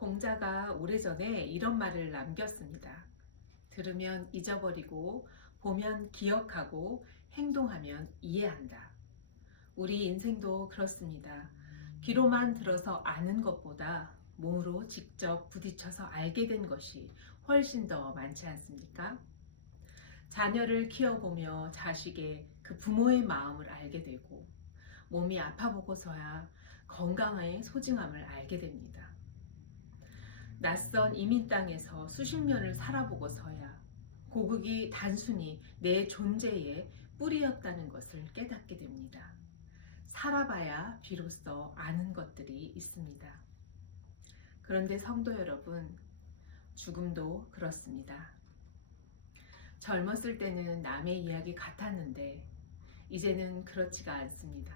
공자가 오래전에 이런 말을 남겼습니다. 들으면 잊어버리고, 보면 기억하고, 행동하면 이해한다. 우리 인생도 그렇습니다. 귀로만 들어서 아는 것보다 몸으로 직접 부딪혀서 알게 된 것이 훨씬 더 많지 않습니까? 자녀를 키워보며 자식의 그 부모의 마음을 알게 되고, 몸이 아파보고서야 건강의 소중함을 알게 됩니다. 낯선 이민 땅에서 수십 년을 살아보고서야 고국이 단순히 내 존재의 뿌리였다는 것을 깨닫게 됩니다. 살아봐야 비로소 아는 것들이 있습니다. 그런데 성도 여러분, 죽음도 그렇습니다. 젊었을 때는 남의 이야기 같았는데 이제는 그렇지가 않습니다.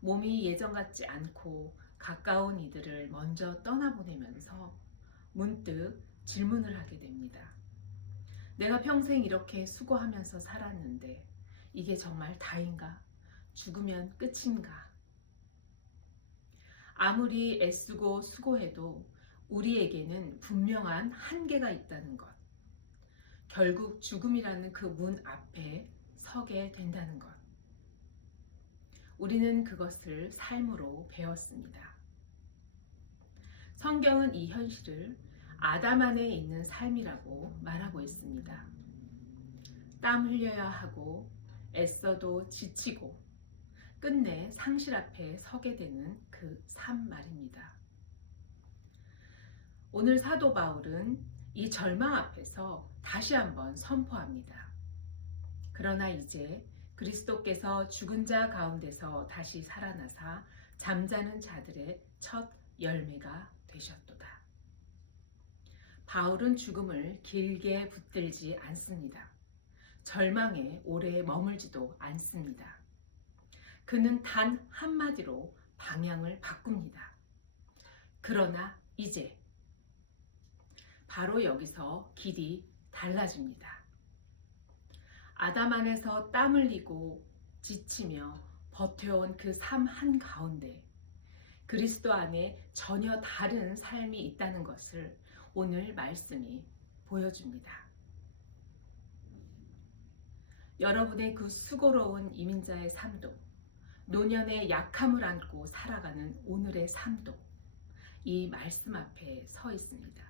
몸이 예전 같지 않고 가까운 이들을 먼저 떠나보내면서 문득 질문을 하게 됩니다. 내가 평생 이렇게 수고하면서 살았는데 이게 정말 다인가? 죽으면 끝인가? 아무리 애쓰고 수고해도 우리에게는 분명한 한계가 있다는 것. 결국 죽음이라는 그 문 앞에 서게 된다는 것. 우리는 그것을 삶으로 배웠습니다. 성경은 이 현실을 아담 안에 있는 삶이라고 말하고 있습니다. 땀 흘려야 하고 애써도 지치고 끝내 상실 앞에 서게 되는 그 삶 말입니다. 오늘 사도 바울은 이 절망 앞에서 다시 한번 선포합니다. 그러나 이제 그리스도께서 죽은 자 가운데서 다시 살아나사 잠자는 자들의 첫 열매가 되셨도다. 바울은 죽음을 길게 붙들지 않습니다. 절망에 오래 머물지도 않습니다. 그는 단 한마디로 방향을 바꿉니다. 그러나 이제 바로 여기서 길이 달라집니다. 아담 안에서 땀 흘리고 지치며 버텨온 그 삶 한가운데 그리스도 안에 전혀 다른 삶이 있다는 것을 오늘 말씀이 보여줍니다. 여러분의 그 수고로운 이민자의 삶도, 노년의 약함을 안고 살아가는 오늘의 삶도 이 말씀 앞에 서 있습니다.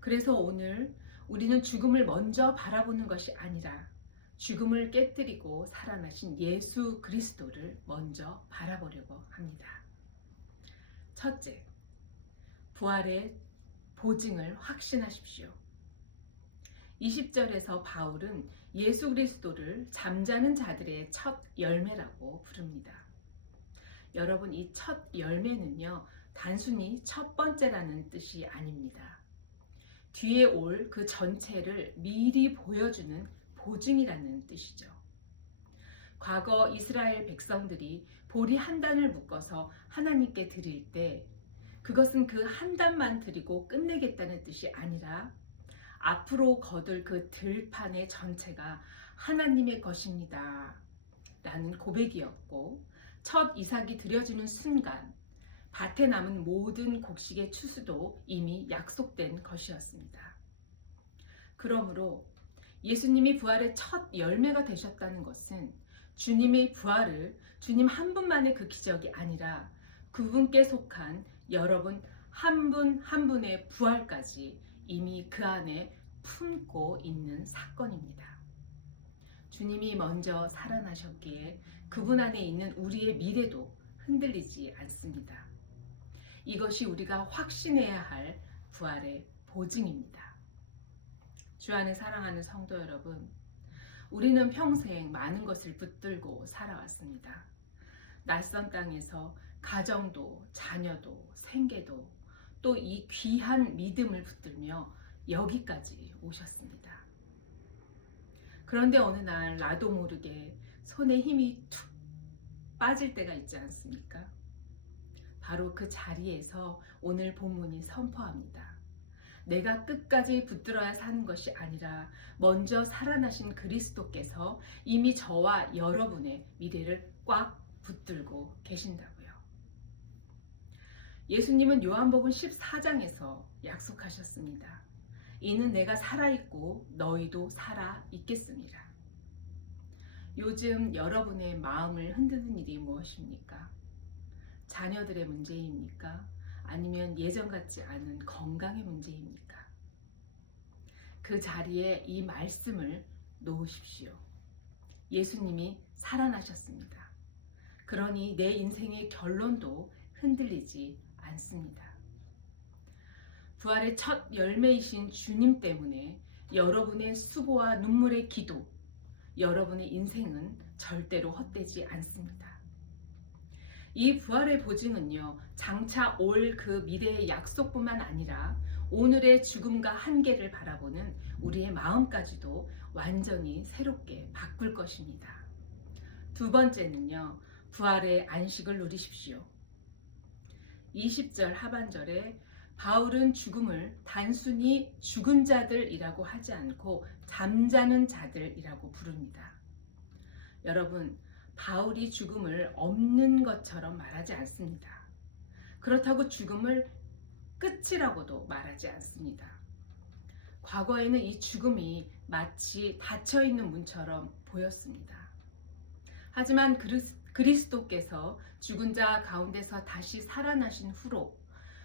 그래서 오늘 우리는 죽음을 먼저 바라보는 것이 아니라 죽음을 깨뜨리고 살아나신 예수 그리스도를 먼저 바라보려고 합니다. 첫째, 부활의 보증을 확신하십시오. 20절에서 바울은 예수 그리스도를 잠자는 자들의 첫 열매라고 부릅니다. 여러분, 이 첫 열매는요, 단순히 첫 번째라는 뜻이 아닙니다. 뒤에 올 그 전체를 미리 보여주는 보증이라는 뜻이죠. 과거 이스라엘 백성들이 보리 한 단을 묶어서 하나님께 드릴 때 그것은 그 한 단만 드리고 끝내겠다는 뜻이 아니라 앞으로 거둘 그 들판의 전체가 하나님의 것입니다 라는 고백이었고, 첫 이삭이 드려지는 순간 밭에 남은 모든 곡식의 추수도 이미 약속된 것이었습니다. 그러므로 예수님이 부활의 첫 열매가 되셨다는 것은 주님의 부활을 주님 한 분만의 그 기적이 아니라 그분께 속한 여러분 한 분 한 분의 부활까지 이미 그 안에 품고 있는 사건입니다. 주님이 먼저 살아나셨기에 그분 안에 있는 우리의 미래도 흔들리지 않습니다. 이것이 우리가 확신해야 할 부활의 보증입니다. 주 안에 사랑하는 성도 여러분, 우리는 평생 많은 것을 붙들고 살아왔습니다. 낯선 땅에서 가정도, 자녀도, 생계도, 또 이 귀한 믿음을 붙들며 여기까지 오셨습니다. 그런데 어느 날 나도 모르게 손에 힘이 툭 빠질 때가 있지 않습니까? 바로 그 자리에서 오늘 본문이 선포합니다. 내가 끝까지 붙들어야 사는 것이 아니라 먼저 살아나신 그리스도께서 이미 저와 여러분의 미래를 꽉 붙들고 계신다고요. 예수님은 요한복음 14장에서 약속하셨습니다. 이는 내가 살아있고 너희도 살아있겠습니다. 요즘 여러분의 마음을 흔드는 일이 무엇입니까? 자녀들의 문제입니까? 아니면 예전 같지 않은 건강의 문제입니까? 그 자리에 이 말씀을 놓으십시오. 예수님이 살아나셨습니다. 그러니 내 인생의 결론도 흔들리지 않습니다. 부활의 첫 열매이신 주님 때문에 여러분의 수고와 눈물의 기도, 여러분의 인생은 절대로 헛되지 않습니다. 이 부활의 보증은요, 장차 올 그 미래의 약속뿐만 아니라 오늘의 죽음과 한계를 바라보는 우리의 마음까지도 완전히 새롭게 바꿀 것입니다. 두 번째는요, 부활의 안식을 누리십시오. 20절 하반절에 바울은 죽음을 단순히 죽은 자들이라고 하지 않고 잠자는 자들이라고 부릅니다. 여러분, 바울이 죽음을 없는 것처럼 말하지 않습니다. 그렇다고 죽음을 끝이라고도 말하지 않습니다. 과거에는 이 죽음이 마치 닫혀있는 문처럼 보였습니다. 하지만 그리스도께서 죽은 자 가운데서 다시 살아나신 후로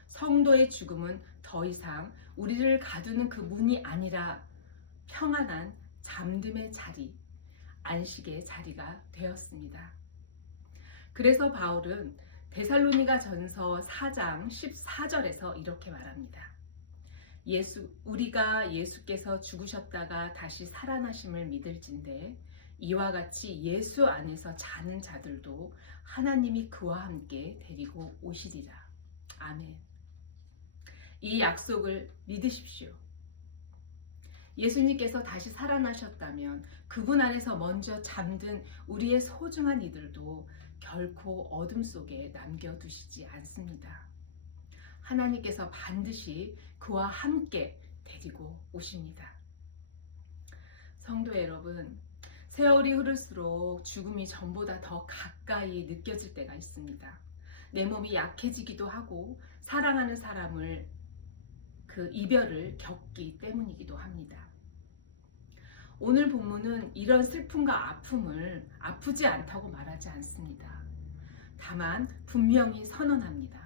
성도의 죽음은 더 이상 우리를 가두는 그 문이 아니라 평안한 잠듦의 자리, 안식의 자리가 되었습니다. 그래서 바울은 데살로니가 전서 4장 14절에서 이렇게 말합니다. 우리가 예수께서 죽으셨다가 다시 살아나심을 믿을진대 이와 같이 예수 안에서 자는 자들도 하나님이 그와 함께 데리고 오시리라. 아멘. 이 약속을 믿으십시오. 예수님께서 다시 살아나셨다면 그분 안에서 먼저 잠든 우리의 소중한 이들도 결코 어둠 속에 남겨두시지 않습니다. 하나님께서 반드시 그와 함께 데리고 오십니다. 성도 여러분, 세월이 흐를수록 죽음이 전보다 더 가까이 느껴질 때가 있습니다. 내 몸이 약해지기도 하고 사랑하는 사람을 그 이별을 겪기 때문이기도 합니다. 오늘 본문은 이런 슬픔과 아픔을 아프지 않다고 말하지 않습니다. 다만 분명히 선언합니다.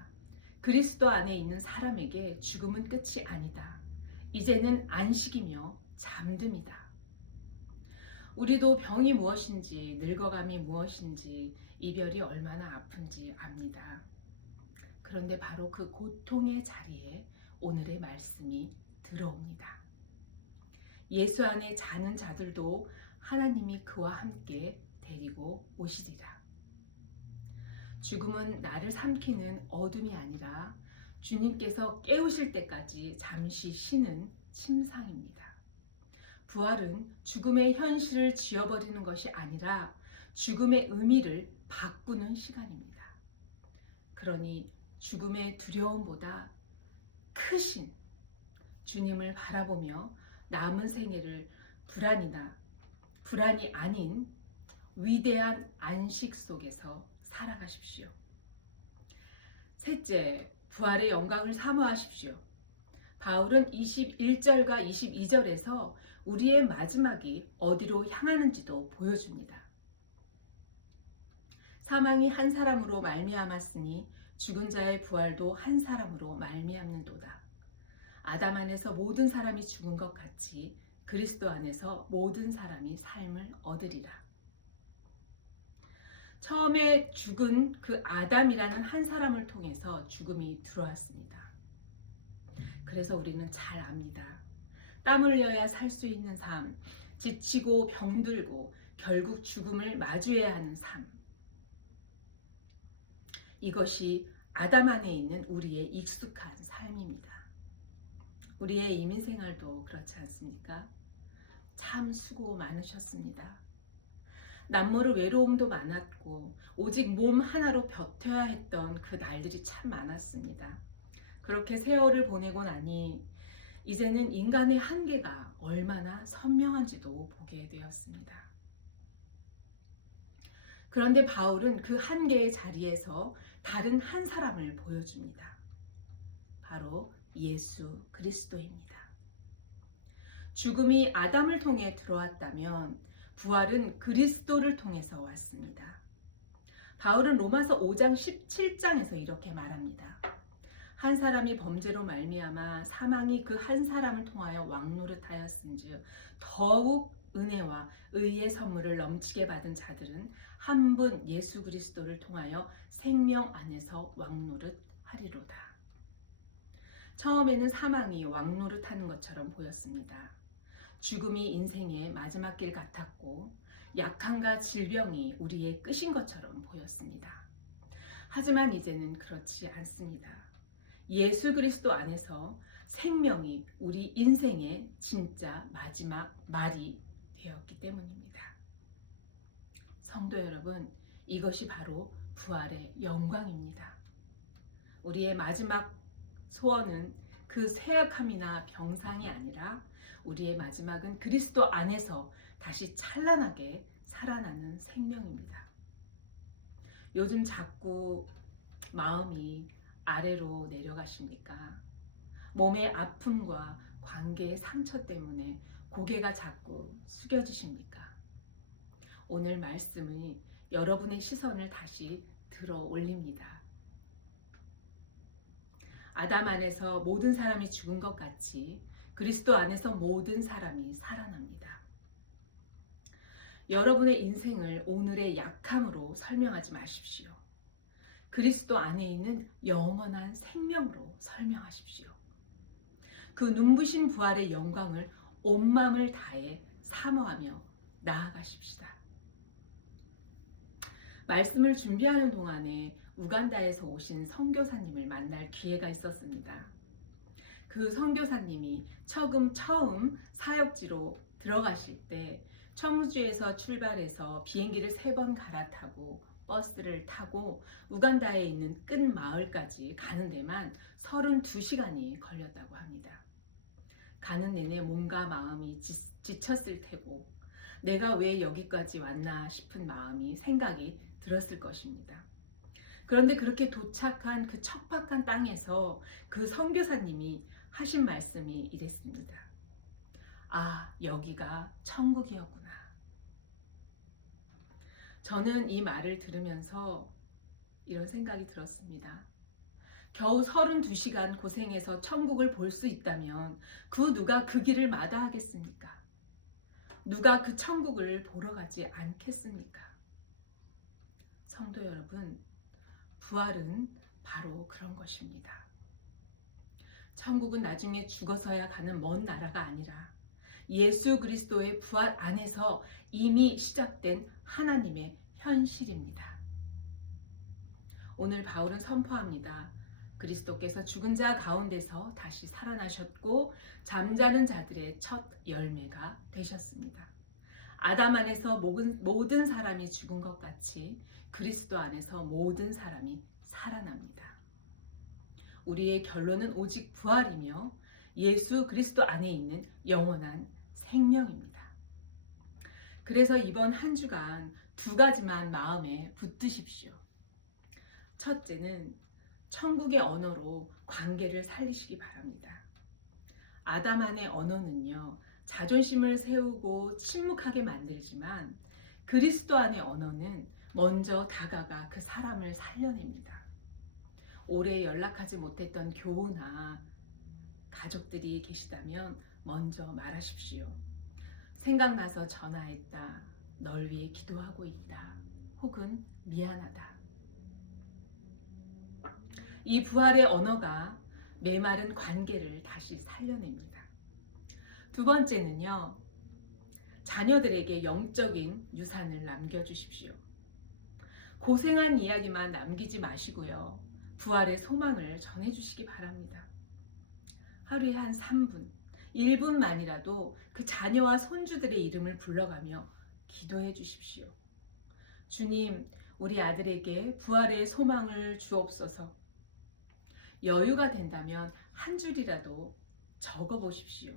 그리스도 안에 있는 사람에게 죽음은 끝이 아니다. 이제는 안식이며 잠듦이다. 우리도 병이 무엇인지, 늙어감이 무엇인지, 이별이 얼마나 아픈지 압니다. 그런데 바로 그 고통의 자리에 오늘의 말씀이 들어옵니다. 예수 안에 자는 자들도 하나님이 그와 함께 데리고 오시리라. 죽음은 나를 삼키는 어둠이 아니라 주님께서 깨우실 때까지 잠시 쉬는 침상입니다. 부활은 죽음의 현실을 지워버리는 것이 아니라 죽음의 의미를 바꾸는 시간입니다. 그러니 죽음의 두려움보다 크신 주님을 바라보며 남은 생애를 불안이 아닌 위대한 안식 속에서 살아가십시오. 셋째, 부활의 영광을 사모하십시오. 바울은 21절과 22절에서 우리의 마지막이 어디로 향하는지도 보여줍니다. 사망이 한 사람으로 말미암았으니 죽은 자의 부활도 한 사람으로 말미암는도다. 아담 안에서 모든 사람이 죽은 것 같이 그리스도 안에서 모든 사람이 삶을 얻으리라. 처음에 죽은 그 아담이라는 한 사람을 통해서 죽음이 들어왔습니다. 그래서 우리는 잘 압니다. 땀 흘려야 살 수 있는 삶, 지치고 병들고 결국 죽음을 마주해야 하는 삶. 이것이 아담 안에 있는 우리의 익숙한 삶입니다. 우리의 이민생활도 그렇지 않습니까? 참 수고 많으셨습니다. 남모를 외로움도 많았고 오직 몸 하나로 버텨야 했던 그 날들이 참 많았습니다. 그렇게 세월을 보내고 나니 이제는 인간의 한계가 얼마나 선명한지도 보게 되었습니다. 그런데 바울은 그 한계의 자리에서 다른 한 사람을 보여줍니다. 바로 예수 그리스도입니다. 죽음이 아담을 통해 들어왔다면 부활은 그리스도를 통해서 왔습니다. 바울은 로마서 5장 17장에서 이렇게 말합니다. 한 사람이 범죄로 말미암아 사망이 그 한 사람을 통하여 왕노릇하였은즉 더욱 은혜와 의의 선물을 넘치게 받은 자들은 한 분 예수 그리스도를 통하여 생명 안에서 왕노릇하리로다. 처음에는 사망이 왕노릇하는 것처럼 보였습니다. 죽음이 인생의 마지막 길 같았고 약함과 질병이 우리의 끝인 것처럼 보였습니다. 하지만 이제는 그렇지 않습니다. 예수 그리스도 안에서 생명이 우리 인생의 진짜 마지막 말이 되었기 때문입니다. 성도 여러분, 이것이 바로 부활의 영광입니다. 우리의 마지막 소원은 그 쇠약함이나 병상이 아니라 우리의 마지막은 그리스도 안에서 다시 찬란하게 살아나는 생명입니다. 요즘 자꾸 마음이 아래로 내려가십니까? 몸의 아픔과 관계의 상처 때문에 고개가 자꾸 숙여지십니까? 오늘 말씀이 여러분의 시선을 다시 들어 올립니다. 아담 안에서 모든 사람이 죽은 것 같이 그리스도 안에서 모든 사람이 살아납니다. 여러분의 인생을 오늘의 약함으로 설명하지 마십시오. 그리스도 안에 있는 영원한 생명으로 설명하십시오. 그 눈부신 부활의 영광을 온 마음을 다해 사모하며 나아가십시다. 말씀을 준비하는 동안에 우간다에서 오신 선교사님을 만날 기회가 있었습니다. 그 선교사님이 처음 사역지로 들어가실 때 청주에서 출발해서 비행기를 3번 갈아타고 버스를 타고 우간다에 있는 끝 마을까지 가는 데만 32시간이 걸렸다고 합니다. 가는 내내 몸과 마음이 지쳤을 테고 내가 왜 여기까지 왔나 싶은 생각이 들었을 것입니다. 그런데 그렇게 도착한 그 척박한 땅에서 그 선교사님이 하신 말씀이 이랬습니다. 아, 여기가 천국이었구나. 저는 이 말을 들으면서 이런 생각이 들었습니다. 겨우 32시간 고생해서 천국을 볼 수 있다면 누가 그 길을 마다하겠습니까? 누가 그 천국을 보러 가지 않겠습니까? 성도 여러분, 부활은 바로 그런 것입니다. 천국은 나중에 죽어서야 가는 먼 나라가 아니라 예수 그리스도의 부활 안에서 이미 시작된 하나님의 현실입니다. 오늘 바울은 선포합니다. 그리스도께서 죽은 자 가운데서 다시 살아나셨고 잠자는 자들의 첫 열매가 되셨습니다. 아담 안에서 모든 사람이 죽은 것 같이 그리스도 안에서 모든 사람이 살아납니다. 우리의 결론은 오직 부활이며 예수 그리스도 안에 있는 영원한 생명입니다. 그래서 이번 한 주간 2가지만 마음에 붙드십시오. 첫째는 천국의 언어로 관계를 살리시기 바랍니다. 아담 안의 언어는요, 자존심을 세우고 침묵하게 만들지만 그리스도 안의 언어는 먼저 다가가 그 사람을 살려냅니다. 오래 연락하지 못했던 교우나 가족들이 계시다면 먼저 말하십시오. 생각나서 전화했다. 널 위해 기도하고 있다. 혹은 미안하다. 이 부활의 언어가 메마른 관계를 다시 살려냅니다. 2번째는요. 자녀들에게 영적인 유산을 남겨주십시오. 고생한 이야기만 남기지 마시고요. 부활의 소망을 전해주시기 바랍니다. 하루에 한 3분, 1분만이라도 그 자녀와 손주들의 이름을 불러가며 기도해 주십시오. 주님, 우리 아들에게 부활의 소망을 주옵소서. 여유가 된다면 한 줄이라도 적어 보십시오.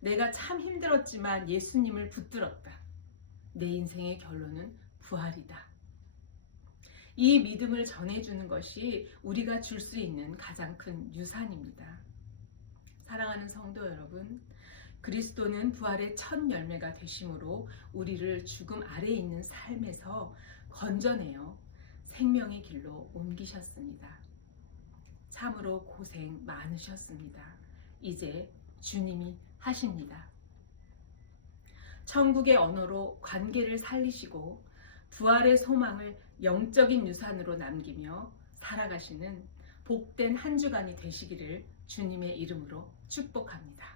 내가 참 힘들었지만 예수님을 붙들었다. 내 인생의 결론은 부활이다. 이 믿음을 전해주는 것이 우리가 줄 수 있는 가장 큰 유산입니다. 사랑하는 성도 여러분, 그리스도는 부활의 첫 열매가 되심으로 우리를 죽음 아래에 있는 삶에서 건져내어 생명의 길로 옮기셨습니다. 참으로 고생 많으셨습니다. 이제 주님이 하십니다. 천국의 언어로 관계를 살리시고 부활의 소망을 영적인 유산으로 남기며 살아가시는 복된 한 주간이 되시기를 주님의 이름으로 축복합니다.